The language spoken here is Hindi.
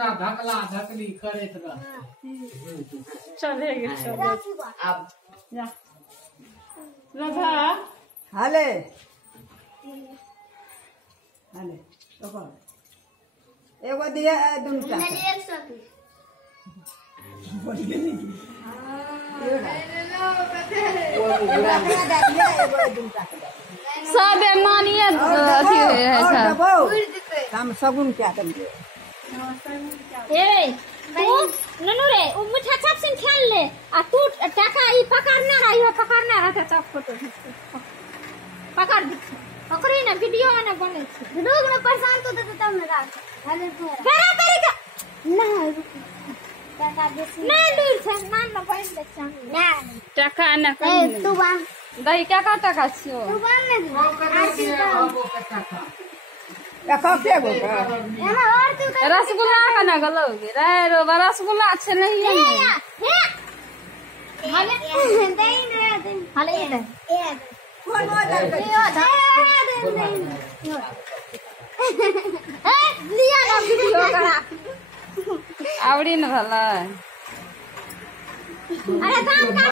सबटा धकला धकली करैत रह। चलेगा अब जा राधा हाले हाले एगो दिया दुनू टा सब मानिए अथी है हम सगुन क्या करेंगे ए तू ननु रे ओ मुठा छाप से खेल ले आ तू टाका ई पकड़ना रहता सब फोटो पकड़ पकड़ी ना वीडियो में बने लोग में परेशान तो देते तब ना रात हेले करा तरीका ना टाका बेसी ना दूर से मान ना पैन देखा ना टाका ना ए तू बा दही क्या का टाका छियो तू बन ले देखो के गो एमा और तू रसगुल्ला का ना गलोगे रे रो रसगुल्ला अच्छे नहीं है हाले दे हाले दे कौन हो जाए लिया ना वीडियो करा आवड़ी न भला अरे दाम